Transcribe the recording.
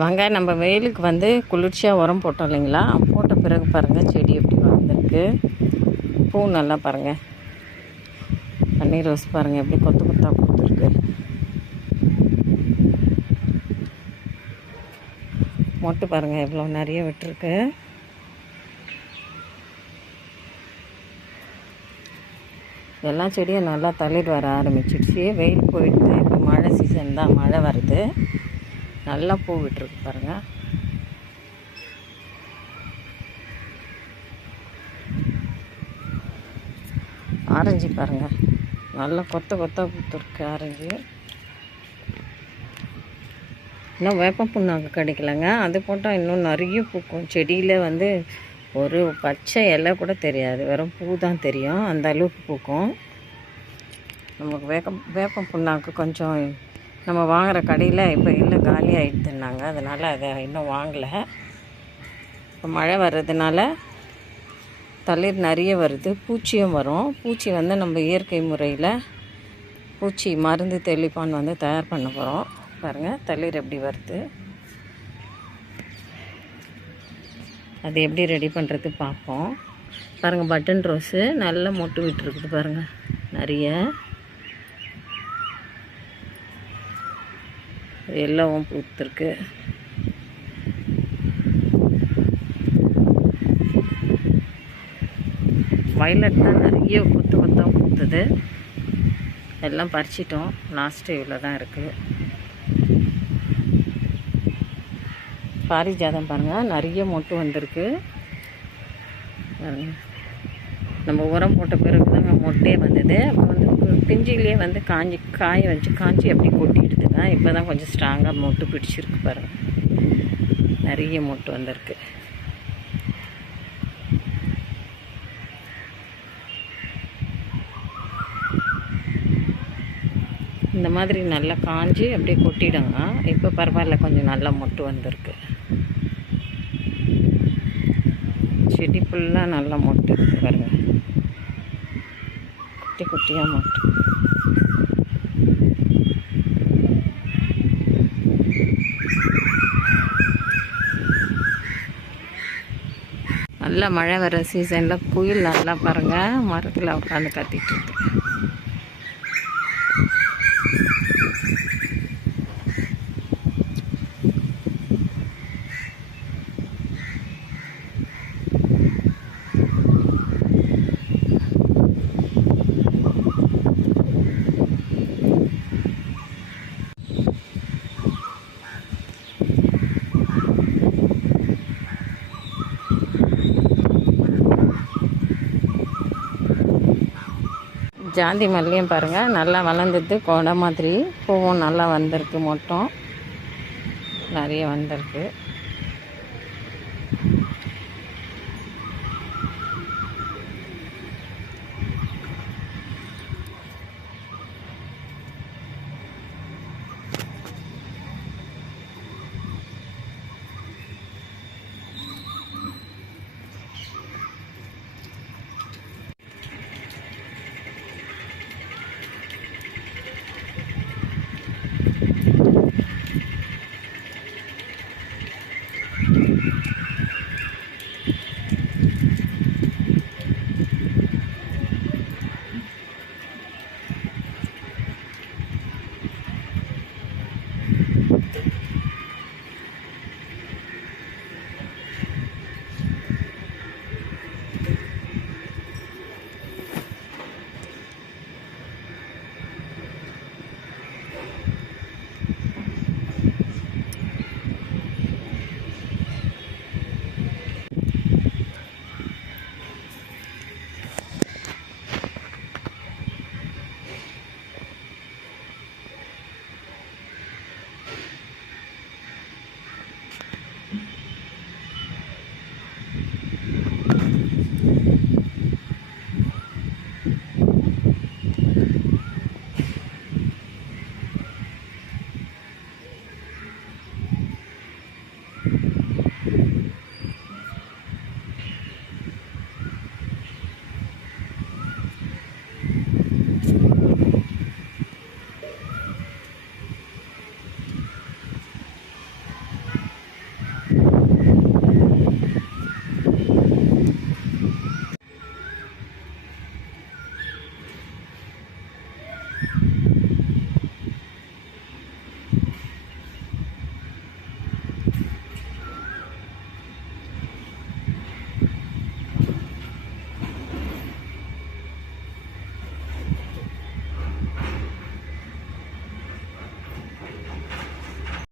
வாங்க நம்ம வெயிலுக்கு வந்து குளிர்ச்சியாக உரம் போட்டோம் இல்லைங்களா, போட்ட பிறகு பாருங்கள் செடி எப்படி வளர்ந்துருக்கு. பூ நல்லா பாருங்கள், பன்னீர் ரோஸ் பாருங்கள் எப்படி கொத்து கொத்தாக பூத்துருக்கு. மொட்டு பாருங்கள் எவ்வளோ நிறைய விட்டுருக்கு. எல்லா செடியும் நல்லா தளிர் வர ஆரம்பிச்சிடுச்சு. வெயில் போயிடுது, இப்போ மழை சீசன் தான், மழை வருது. நல்லா பூ விட்டுருக்கு பாருங்கள். ஆரஞ்சு பாருங்கள் நல்லா கொத்த கொத்தாக பூத்துருக்கு ஆரஞ்சு. இன்னும் வேப்ப புண்ணாக்கு கிடைக்கலங்க, அது போட்டால் இன்னும் நிறைய பூக்கும். செடியில் வந்து ஒரு பச்சை இலை கூட தெரியாது, வெறும் பூ தான் தெரியும், அந்த அளவுக்கு பூக்கும். நமக்கு வேப்ப புண்ணாக்கு கொஞ்சம் நம்ம வாங்குகிற கடையில் இப்போ இல்லை, காலி ஆகிடுதுன்னாங்க, அதனால் அதை இன்னும் வாங்கலை. இப்போ மழை வர்றதுனால தளிர் நிறைய வருது, பூச்சியும் வரும். பூச்சி வந்து நம்ம இயற்கை முறையில் பூச்சி மருந்து தெளிப்பான் வந்து தயார் பண்ண போகிறோம். பாருங்கள் தளிர் எப்படி வருது, அது எப்படி ரெடி பண்ணுறது பார்ப்போம். பாருங்கள் பட்டன் ரோஸு நல்லா மொட்டு விட்டுருக்குது பாருங்கள், நிறைய எல்லாவும் பூத்துருக்கு. வயலட் தான் நிறைய கொத்து கொத்தாக பூத்துது, எல்லாம் பறிச்சிட்டோம். லாஸ்ட்டு இவ்வளோ தான் இருக்குது. பாரிஜாதம் பாருங்கள் நிறைய மொட்டு வந்திருக்கு பாருங்கள். நம்ம உரம் போட்ட பிறகு தாங்க மொட்டே வந்தது. அப்போ வந்து பிஞ்சிலேயே வந்து காய வச்சு காஞ்சி அப்படி கொட்டிடுதுங்க. இப்போ தான் கொஞ்சம் ஸ்ட்ராங்காக மொட்டு பிடிச்சிருக்கு பாருங்கள், நிறைய மொட்டு வந்திருக்கு. இந்த மாதிரி நல்லா காஞ்சி அப்படியே கொட்டிடுங்க. இப்போ பரவாயில்ல, கொஞ்சம் நல்லா மொட்டு வந்திருக்கு. செடி ஃபுல்லாக நல்லா மொட்டு இருக்குது பாருங்கள், குட்டி குட்டியாக மொட்டு. நல்லா மழை வர சீசனில் குயில் நல்லா பாருங்கள் மரத்தில் உட்காந்து கத்திட்டு இருக்கு. ஜாதி மல்லியும் பாருங்கள் நல்லா வளர்ந்துட்டு கொடை மாதிரி, பூவும் நல்லா வந்திருக்கு, மொட்டும் நிறைய வந்திருக்கு.